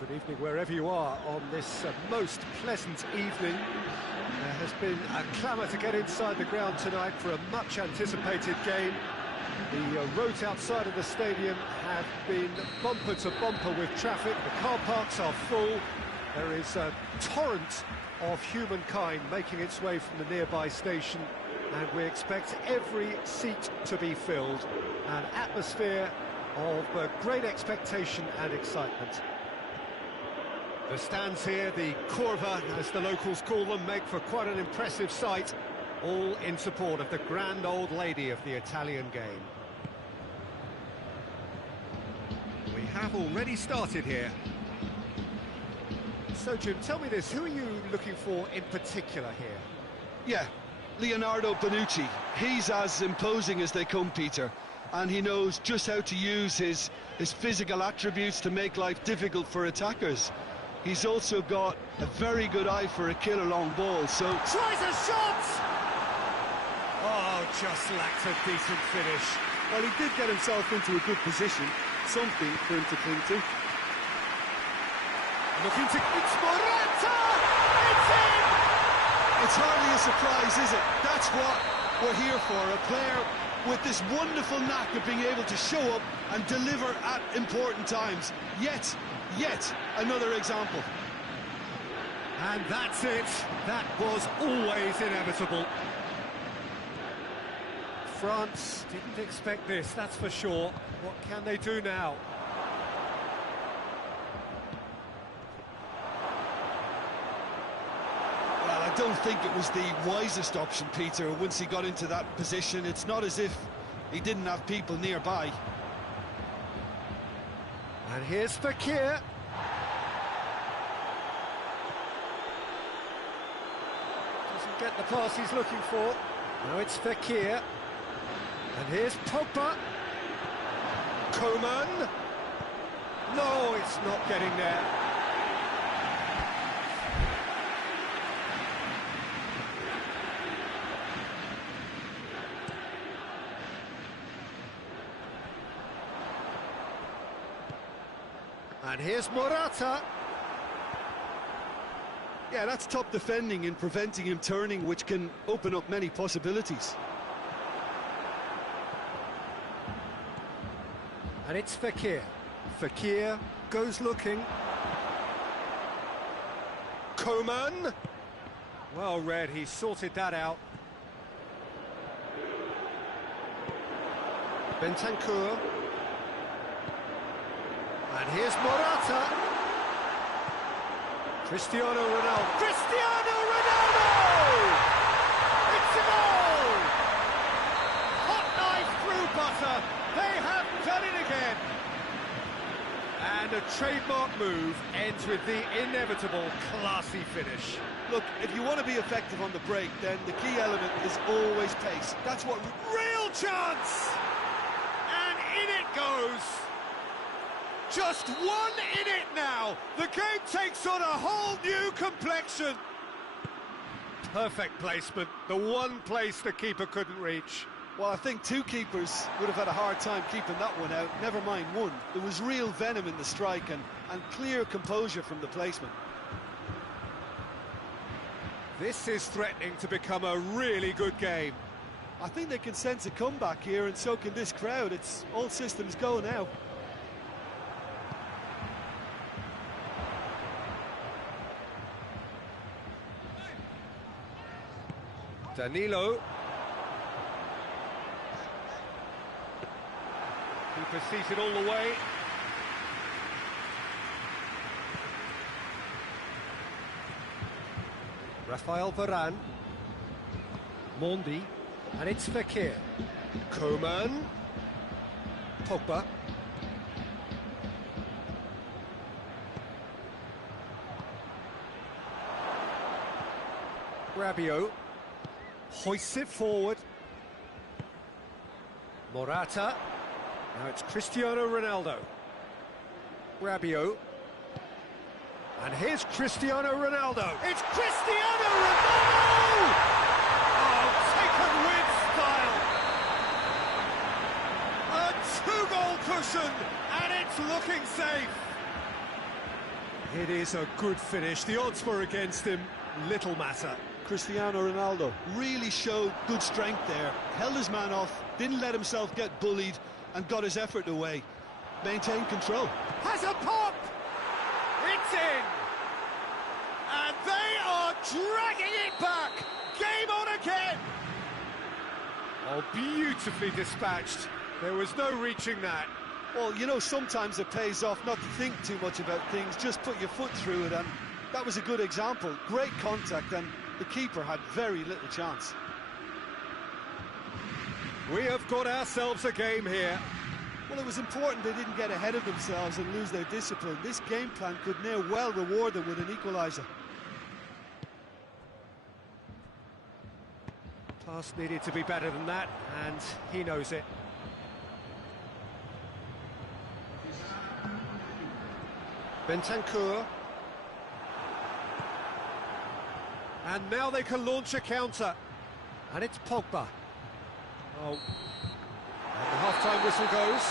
Good evening wherever you are on this most pleasant evening. There has been a clamour to get inside the ground tonight for a much anticipated game. The roads outside of the stadium have been bumper to bumper with traffic. The car parks are full. There is a torrent of humankind making its way from the nearby station, and we expect every seat to be filled. An atmosphere of great expectation and excitement. The stands here, the Curva, as the locals call them, make for quite an impressive sight, all in support of the grand old lady of the Italian game. We have already started here. So, Jim, tell me this, who are you looking for in particular here? Yeah, Leonardo Bonucci. He's as imposing as they come, Peter, and he knows just how to use his physical attributes to make life difficult for attackers. He's also got a very good eye for a killer long ball, so... Tries a shot! Oh, just lacked a decent finish. Well, he did get himself into a good position, something for him to cling to. Looking to... It's Morata! It's in! It's hardly a surprise, is it? That's what we're here for, a player with this wonderful knack of being able to show up and deliver at important times. Yet another example. And that's it. That was always inevitable. France didn't expect this, that's for sure. What can they do now? Well, I don't think it was the wisest option, Peter, once he got into that position. It's not as if he didn't have people nearby. And here's Fekir. Doesn't get the pass he's looking for. Now it's Fekir. And here's Pogba. Coman. No, it's not getting there. And here's Morata. Yeah, that's top defending in preventing him turning, which can open up many possibilities. And it's Fekir. Fekir goes looking. Coman. Well read, he sorted that out. Bentancur. And here's Morata. Cristiano Ronaldo. Cristiano Ronaldo! It's a goal! Hot knife through butter. They have done it again. And a trademark move ends with the inevitable classy finish. Look, if you want to be effective on the break, then the key element is always pace. That's what... Real chance! And in it goes. Just one in it now. The game takes on a whole new complexion. Perfect placement. The one place the keeper couldn't reach. Well, I think two keepers would have had a hard time keeping that one out, never mind one. There was real venom in the strike and clear composure from the placement. This is threatening to become a really good game. I think they can sense a comeback here, and so can this crowd. It's all systems go now. Danilo. Keeper seated all the way. Rafael Varane. Mondi. And it's Fekir. Coman. Pogba. Rabiot. Hoists it forward. Morata. Now it's Cristiano Ronaldo. Rabiot. And here's Cristiano Ronaldo. It's Cristiano Ronaldo! Oh, taken with style. A two-goal cushion, and it's looking safe. It is a good finish. The odds were against him. Little matter. Cristiano Ronaldo really showed good strength there. Held his man off, didn't let himself get bullied, and got his effort away. Maintained control. Has a pop! It's in! And they are dragging it back! Game on again! Oh, beautifully dispatched. There was no reaching that. Well, you know, sometimes it pays off not to think too much about things, just put your foot through it, and that was a good example. Great contact, and the keeper had very little chance. We have got ourselves a game here. Well, it was important they didn't get ahead of themselves and lose their discipline. This game plan could now well reward them with an equaliser. Pass needed to be better than that, and he knows it. Bentancur. And now they can launch a counter. And it's Pogba. Oh. And the half-time whistle goes.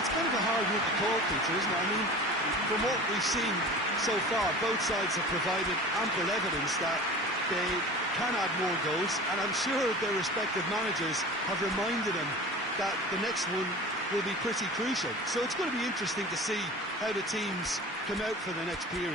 It's kind of a hard one to call, Peter, isn't it? I mean, from what we've seen so far, both sides have provided ample evidence that they can add more goals, and I'm sure their respective managers have reminded them that the next one will be pretty crucial. So it's going to be interesting to see how the teams come out for the next period.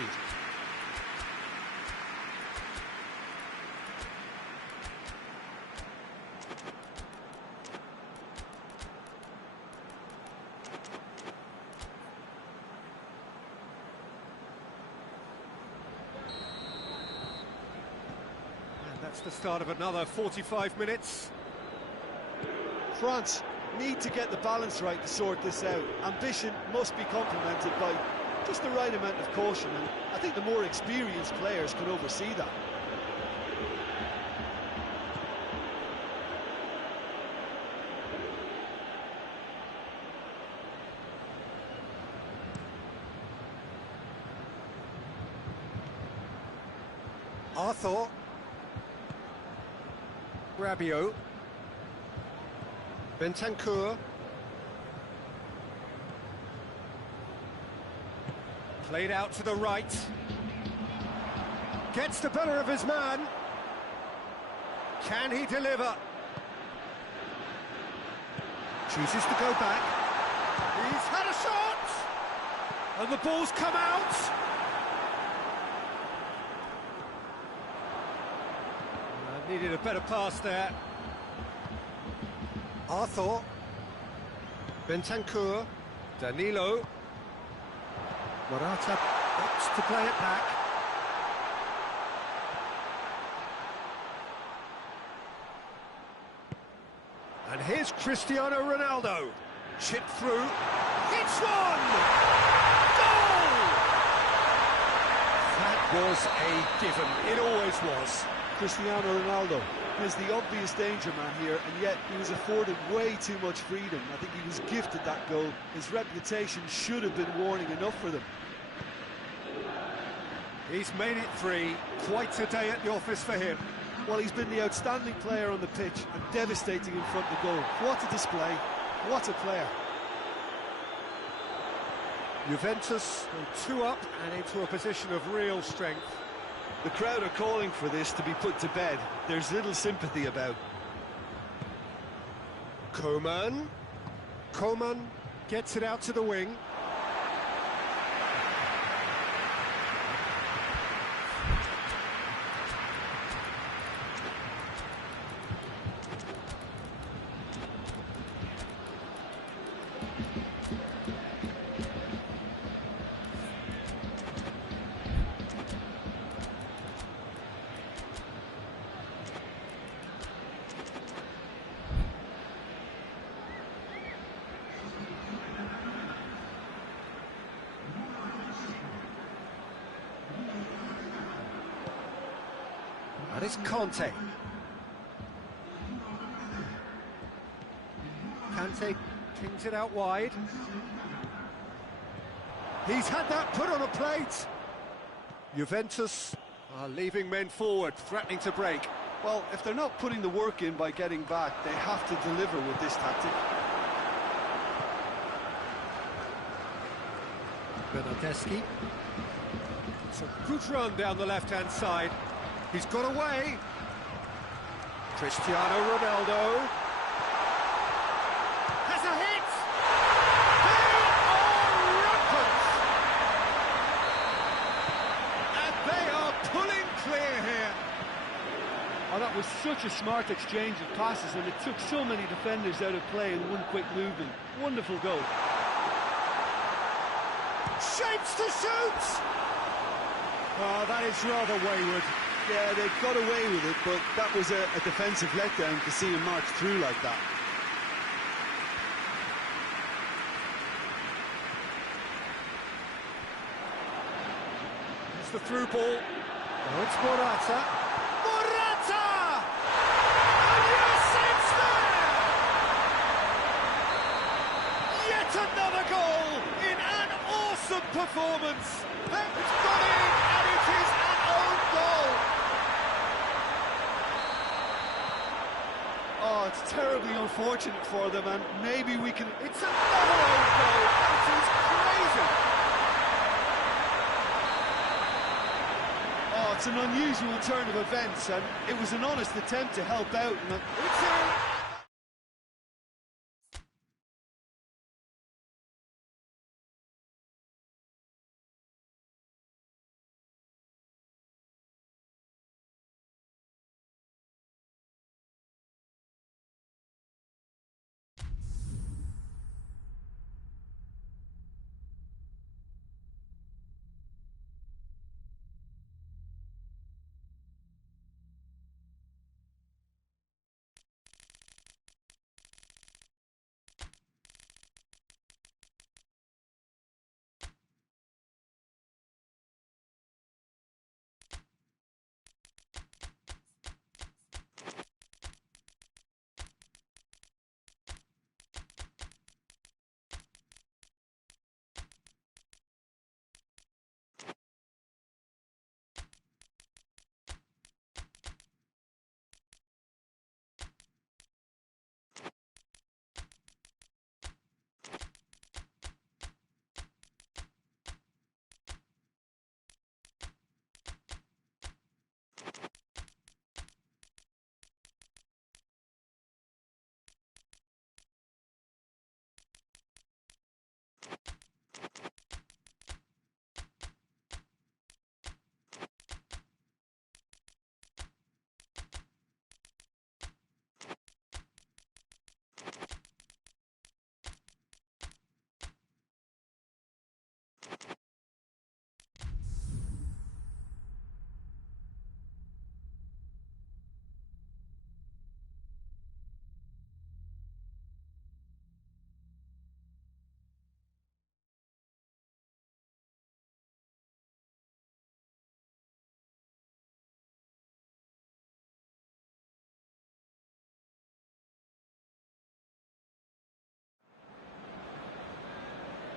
And that's the start of another 45 minutes. France need to get the balance right to sort this out. Ambition must be complemented by just the right amount of caution, and I think the more experienced players can oversee that. Arthur. Rabiot. Bentancur. Played out to the right. Gets the better of his man. Can he deliver? Chooses to go back. He's had a shot! And the ball's come out! Needed a better pass there. Arthur. Bentancur. Danilo. Morata opts to play it back. And here's Cristiano Ronaldo. Chip through. It's one! Goal! That was a given. It always was. Cristiano Ronaldo is the obvious danger man here, and yet he was afforded way too much freedom. I think he was gifted that goal. His reputation should have been warning enough for them. He's made it three. Quite a day at the office for him. Well, he's been the outstanding player on the pitch and devastating in front of the goal. What a display, what a player. Juventus are 2 up and into a position of real strength. The crowd are calling for this to be put to bed. There's little sympathy about. Coman. Coman gets it out to the wing. And it's Kante. Kante pings it out wide. He's had that put on a plate. Juventus are leaving men forward, threatening to break. Well, if they're not putting the work in by getting back, they have to deliver with this tactic. Bernardeschi. It's a good run down the left-hand side. He's got away. Cristiano Ronaldo has a hit. They are rampant, and they are pulling clear here. Oh, that was such a smart exchange of passes, and it took so many defenders out of play in one quick movement. Wonderful goal. Shapes to shoot! Oh, that is rather wayward. Yeah, they got away with it, but that was a defensive letdown to see him march through like that. It's the through ball. Oh, it's Morata. Morata! And yes, it's there! Yet another goal in an awesome performance. It's gone in, and it is an own goal. Oh, it's terribly unfortunate for them, and maybe we can... It's another own goal. It is crazy. Oh, it's an unusual turn of events, and it was an honest attempt to help out. And It's in.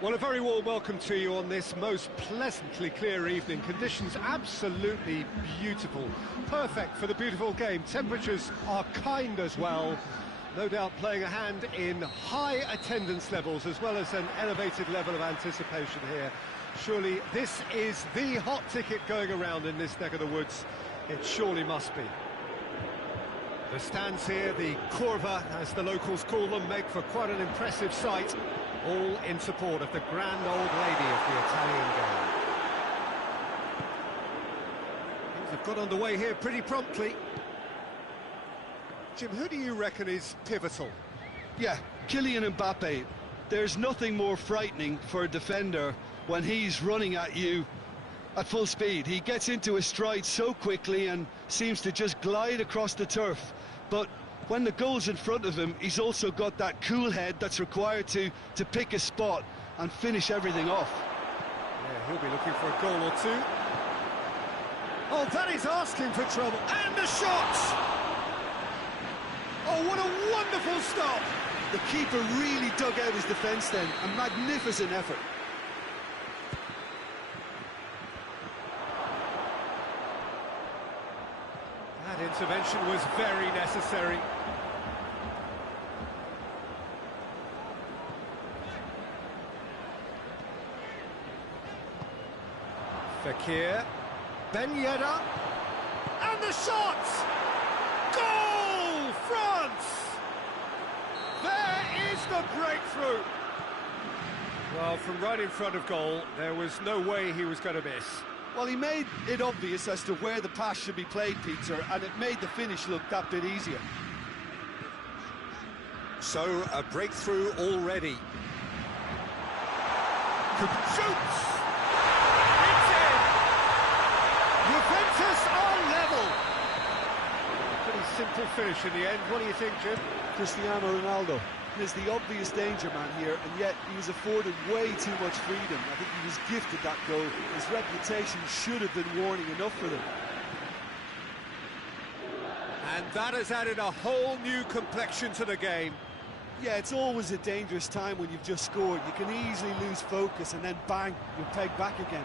Well, a very warm welcome to you on this most pleasantly clear evening. Conditions absolutely beautiful. Perfect for the beautiful game. Temperatures are kind as well. No doubt playing a hand in high attendance levels as well as an elevated level of anticipation here. Surely this is the hot ticket going around in this neck of the woods. It surely must be. The stands here, the Curva, as the locals call them, make for quite an impressive sight. All in support of the grand old lady of the Italian game. Things have got underway here pretty promptly. Jim, who do you reckon is pivotal? Yeah, Kylian Mbappe. There's nothing more frightening for a defender when he's running at you at full speed. He gets into his stride so quickly and seems to just glide across the turf. But when the goal's in front of him, he's also got that cool head that's required to pick a spot and finish everything off. Yeah, he'll be looking for a goal or two. Oh, that is asking for trouble. And a shot! Oh, what a wonderful stop! The keeper really dug out his defence then. A magnificent effort. That intervention was very necessary. Fekir, Ben Yedder, and the shot! Goal, France! There is the breakthrough. Well, from right in front of goal, there was no way he was going to miss. Well, he made it obvious as to where the pass should be played, Peter, and it made the finish look that bit easier. So, a breakthrough already. Shoots! It's in! Juventus are level! Pretty simple finish in the end. What do you think, Jim? Cristiano Ronaldo is the obvious danger man here, and yet he was afforded way too much freedom. I think he was gifted that goal. His reputation should have been warning enough for them. And that has added a whole new complexion to the game. Yeah, it's always a dangerous time when you've just scored. You can easily lose focus and then bang, you're pegged back again.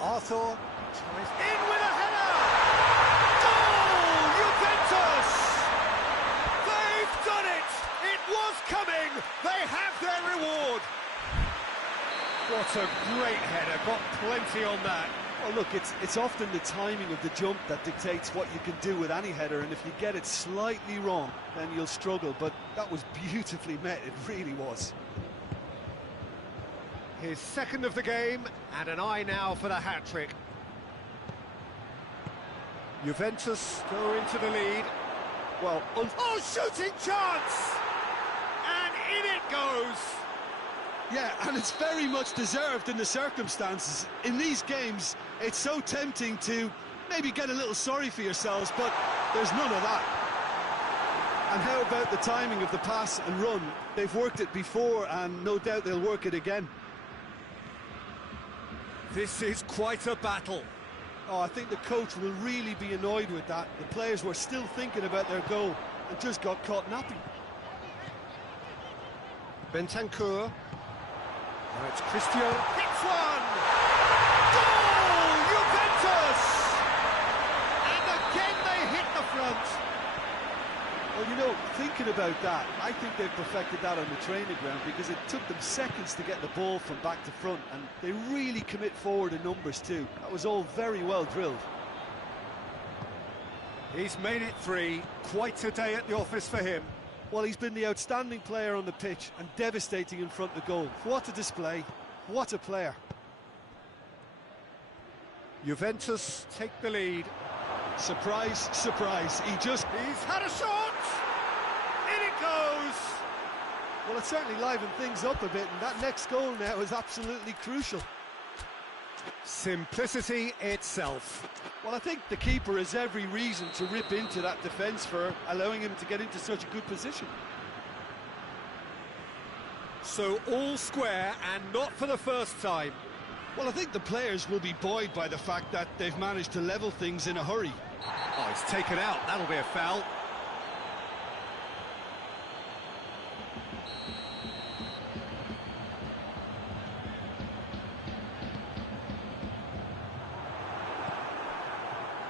Arthur tries in with a header! Goal! Juventus! They've done it! It was coming! They have their reward! What a great header, got plenty on that. Well, look, it's often the timing of the jump that dictates what you can do with any header, and if you get it slightly wrong, then you'll struggle, but that was beautifully met, it really was. His second of the game, and an eye now for the hat-trick. Juventus go into the lead. Well, oh, shooting chance! And in it goes! Yeah, and it's very much deserved in the circumstances. In these games, it's so tempting to maybe get a little sorry for yourselves, but there's none of that. And how about the timing of the pass and run? They've worked it before, and no doubt they'll work it again. This is quite a battle. Oh, I think the coach will really be annoyed with that. The players were still thinking about their goal and just got caught napping. Bentancur. Now it's Cristiano. Hits one! Goal! Juventus! And again they hit the front. Well, you know, thinking about that, I think they've perfected that on the training ground because it took them seconds to get the ball from back to front, and they really commit forward in numbers too. That was all very well drilled. He's made it 3. Quite a day at the office for him. Well, he's been the outstanding player on the pitch and devastating in front of goal. What a display. What a player. Juventus take the lead. Surprise, surprise. He's had a shot! In it goes! Well, it certainly livened things up a bit, and that next goal now is absolutely crucial. Simplicity itself. Well, I think the keeper has every reason to rip into that defence for allowing him to get into such a good position. So all square, and not for the first time. Well, I think the players will be buoyed by the fact that they've managed to level things in a hurry. Oh, it's taken out. That'll be a foul.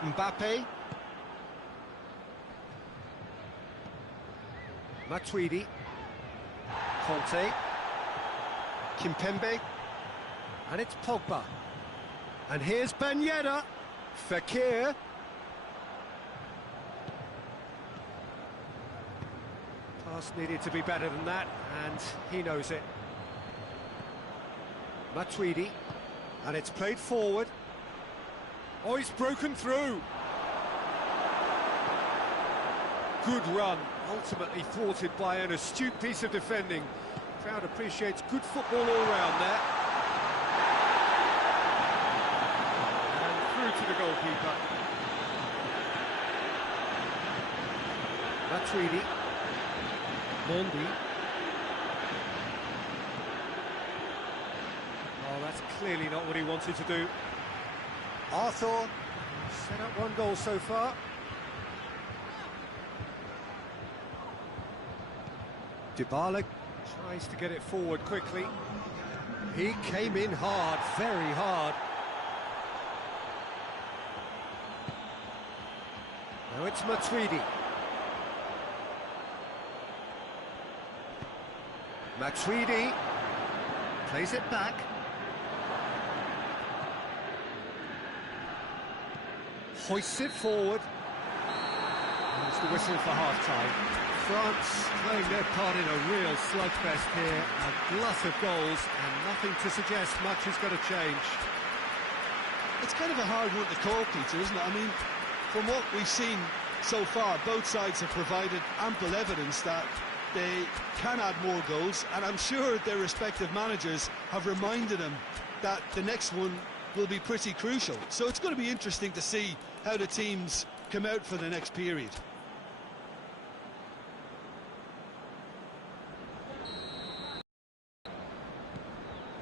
Mbappe. Matuidi. Conte. Kimpembe. And it's Pogba. And here's Ben Yedder. Fekir. Pass needed to be better than that, and he knows it. Matuidi. And it's played forward. Oh, he's broken through. Good run, ultimately thwarted by an astute piece of defending. Crowd appreciates good football all round there. And through to the goalkeeper. Matuidi. Mondi. Oh, that's clearly not what he wanted to do. Arthur set up 1 goal so far. Dybala tries to get it forward quickly. He came in hard, very hard. Now it's Matuidi. Matuidi. Plays it back. Hoists it forward. There's the whistle for half-time. France playing their part in a real slugfest here. A glut of goals and nothing to suggest much is going to change. It's kind of a hard one to call, Peter, isn't it? I mean, from what we've seen so far, both sides have provided ample evidence that they can add more goals, and I'm sure their respective managers have reminded them that the next one will be pretty crucial. So it's going to be interesting to see how the teams come out for the next period.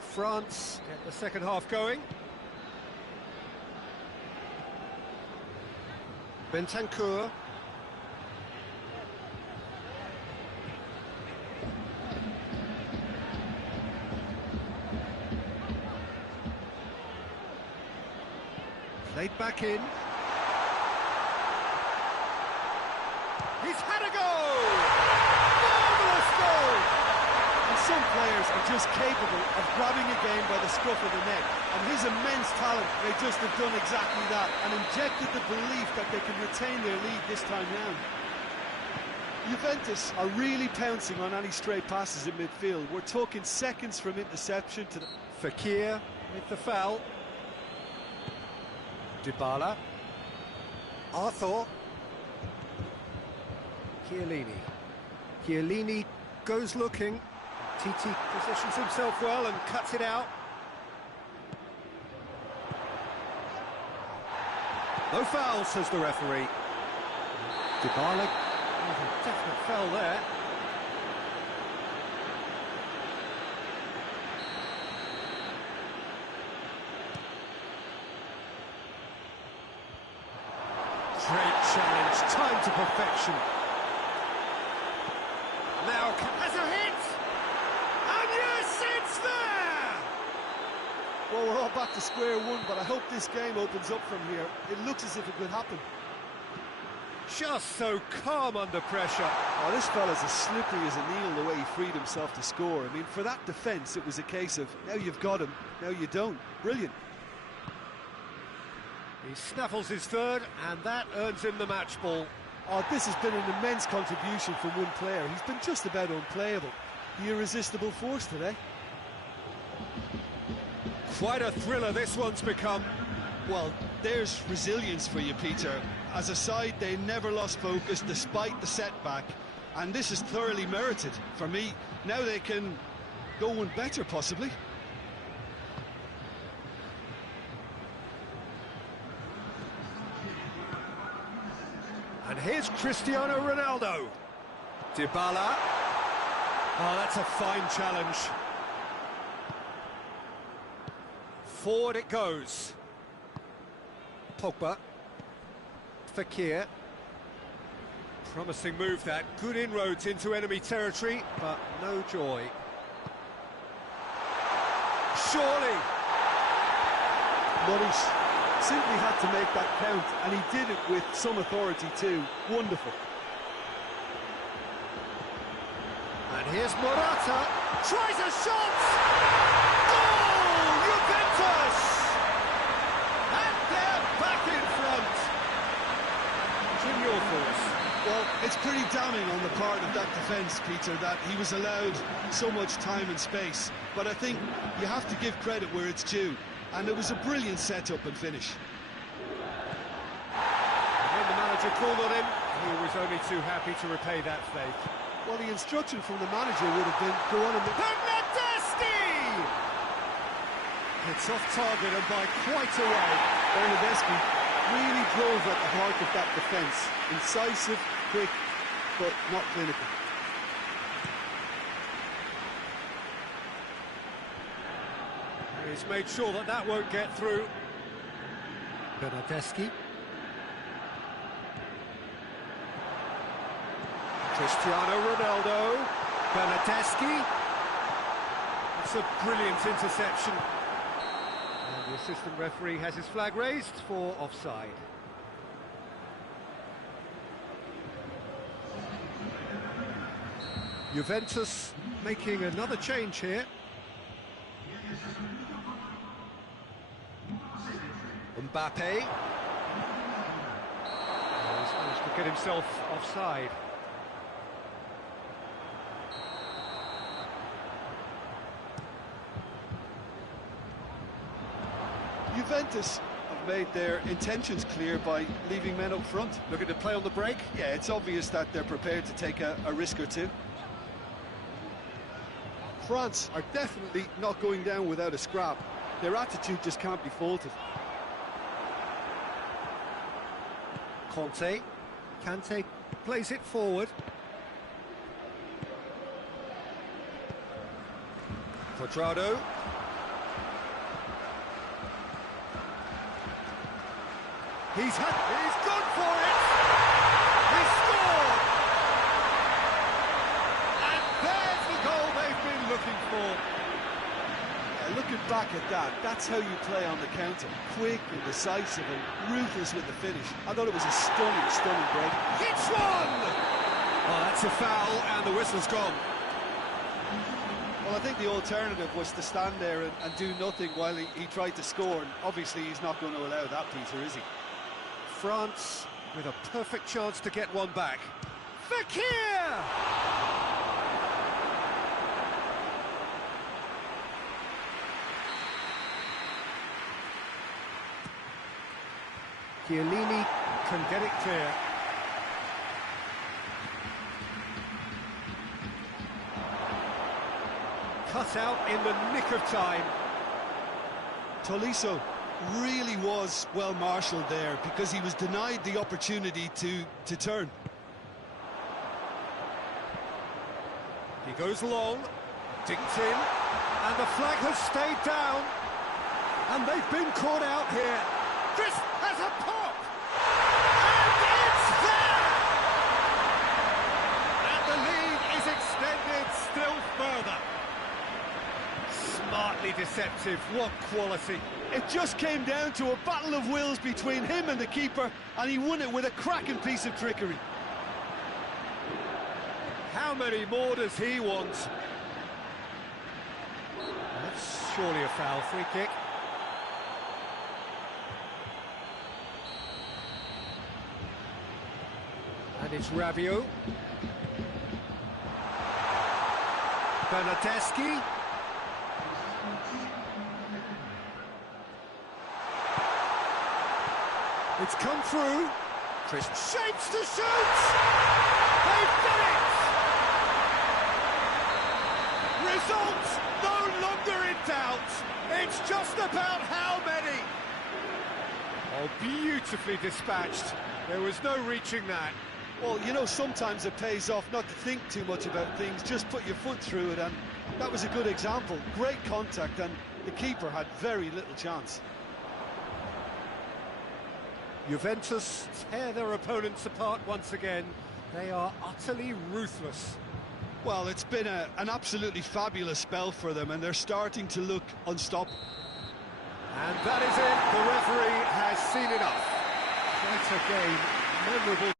France get the second half going. Bentancur. Played back in. He's had a goal! Marvellous goal! And some players are just capable of grabbing a game by the scruff of the neck, and his immense talent may just have done exactly that and injected the belief that they can retain their lead this time round. Juventus are really pouncing on any stray passes in midfield. We're talking seconds from interception to the... Fekir with the foul. Dybala. Arthur. Chiellini. Chiellini goes looking. Titi positions himself well and cuts it out. No foul, says the referee. Dybala. Oh, definite foul there. Great challenge, time to perfection. Now has a hit! And yes, it's there! Well, we're all back to square one, but I hope this game opens up from here. It looks as if it could happen. Just so calm under pressure. Oh, this fella's as slippery as a needle the way he freed himself to score. I mean, for that defence, it was a case of, now you've got him, now you don't. Brilliant. He snaffles his third, and that earns him the match ball. Oh, this has been an immense contribution from one player. He's been just about unplayable. The irresistible force today. Quite a thriller this one's become. Well, there's resilience for you, Peter. As a side, they never lost focus despite the setback, and this is thoroughly merited for me. Now they can go one better, possibly. And here's Cristiano Ronaldo. Dybala. Oh, that's a fine challenge. Forward it goes. Pogba. Fekir. Promising move that. Good inroads into enemy territory, but no joy. Surely. Lloris simply had to make that count, and he did it with some authority too. Wonderful. And here's Morata. Tries a shot! Goal! Juventus! And they're back in front. Jim, your thoughts? Well, it's pretty damning on the part of that defence, Peter, that he was allowed so much time and space. But I think you have to give credit where it's due. And it was a brilliant setup and finish. And when the manager called on him, he was only too happy to repay that faith. Well, the instruction from the manager would have been, go on and... Bernardeschi! It's off target and by quite a way. Bernardeschi really drove at the heart of that defence. Incisive, quick, but not clinical. He's made sure that that won't get through. Bernardeschi. Cristiano Ronaldo. Bernardeschi. It's a brilliant interception. And the assistant referee has his flag raised for offside. Juventus making another change here. Mbappe. He's managed to get himself offside. Juventus have made their intentions clear by leaving men up front. Looking to play on the break. Yeah, it's obvious that they're prepared to take a risk or two. France are definitely not going down without a scrap. Their attitude just can't be faulted. Kante plays it forward. Cuadrado. He's gone for it! He scored! And there's the goal they've been looking for. Yeah, looking back at that, that's how you play on the counter. Quick and decisive and ruthless with the finish. I thought it was a stunning break. Hits one! Oh, that's a foul, and the whistle's gone. Well, I think the alternative was to stand there and do nothing while he tried to score, and obviously he's not going to allow that, Peter, is he? France with a perfect chance to get one back. Fekir! Chiellini can get it clear. Cut out in the nick of time. Tolisso really was well marshalled there because he was denied the opportunity to turn. He goes long, dinked in, and the flag has stayed down. And they've been caught out here. Chris has a pop! And it's there! And the lead is extended still further. Smartly deceptive, what quality. It just came down to a battle of wills between him and the keeper, and he won it with a cracking piece of trickery. How many more does he want? That's surely a foul. Free kick. And it's Rabiot. Bernardeschi. It's come through. Chris shapes to shoot! They've done it! Results no longer in doubt. It's just about how many. Oh, beautifully dispatched. There was no reaching that. Well, you know, sometimes it pays off not to think too much about things, just put your foot through it, and that was a good example. Great contact, and the keeper had very little chance. Juventus tear their opponents apart once again. They are utterly ruthless. Well, it's been an absolutely fabulous spell for them, and they're starting to look unstoppable. And that is it. The referee has seen enough. Quite a game. Memorable.